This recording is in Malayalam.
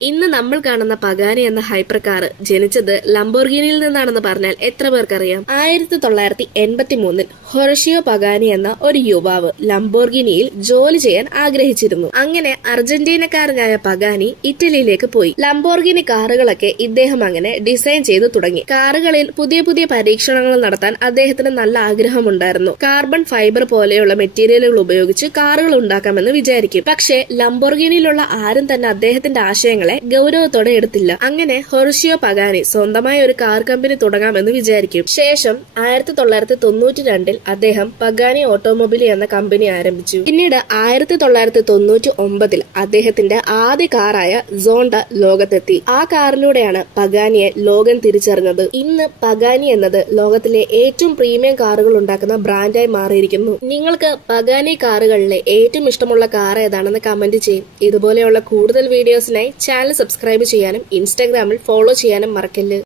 ഇന്ന് നമ്മൾ കാണുന്ന പഗാനി എന്ന ഹൈപ്പർ കാർ ജനിച്ചത് ലംബോർഗിനിയിൽ നിന്നാണെന്ന് പറഞ്ഞാൽ എത്ര പേർക്കറിയാം? 1983 ഹൊറഷിയോ പഗാനി എന്ന ഒരു യുവാവ് ലംബോർഗിനിയിൽ ജോലി ചെയ്യാൻ ആഗ്രഹിച്ചിരുന്നു. അങ്ങനെ അർജന്റീനക്കാരനായ പഗാനി ഇറ്റലിയിലേക്ക് പോയി. ലംബോർഗിനി കാറുകളൊക്കെ ഇദ്ദേഹം അങ്ങനെ ഡിസൈൻ ചെയ്തു തുടങ്ങി. കാറുകളിൽ പുതിയ പുതിയ പരീക്ഷണങ്ങൾ നടത്താൻ അദ്ദേഹത്തിന് നല്ല ആഗ്രഹമുണ്ടായിരുന്നു. കാർബൺ ഫൈബർ പോലെയുള്ള മെറ്റീരിയലുകൾ ഉപയോഗിച്ച് കാറുകൾ ഉണ്ടാക്കാമെന്ന് വിചാരിക്കും. പക്ഷേ ലംബോർഗിനിയിലുള്ള ആരും തന്നെ അദ്ദേഹത്തിന്റെ ആശയങ്ങൾ ഗൗരവത്തോടെ എടുത്തില്ല. അങ്ങനെ ഹൊറഷിയോ പഗാനി സ്വന്തമായ ഒരു കാർ കമ്പനി തുടങ്ങാമെന്ന് വിചാരിക്കും. ശേഷം 1992 അദ്ദേഹം പഗാനി ഓട്ടോമൊബിലി എന്ന കമ്പനി ആരംഭിച്ചു. പിന്നീട് 1999 അദ്ദേഹത്തിന്റെ ആദ്യ കാറായ സോണ്ട ലോകത്തെത്തി. ആ കാറിലൂടെയാണ് പഗാനിയെ ലോകം തിരിച്ചറിഞ്ഞത്. ഇന്ന് പഗാനി എന്നത് ലോകത്തിലെ ഏറ്റവും പ്രീമിയം കാറുകൾ ഉണ്ടാക്കുന്ന ബ്രാൻഡായി മാറിയിരിക്കുന്നു. നിങ്ങൾക്ക് പഗാനി കാറുകളിലെ ഏറ്റവും ഇഷ്ടമുള്ള കാർ ഏതാണെന്ന് കമന്റ് ചെയ്യും. ഇതുപോലെയുള്ള കൂടുതൽ വീഡിയോസിനായി ചാനൽ സബ്സ്ക്രൈബ് ചെയ്യാനും ഇൻസ്റ്റാഗ്രാമിൽ ഫോളോ ചെയ്യാനും മറക്കല്ല്.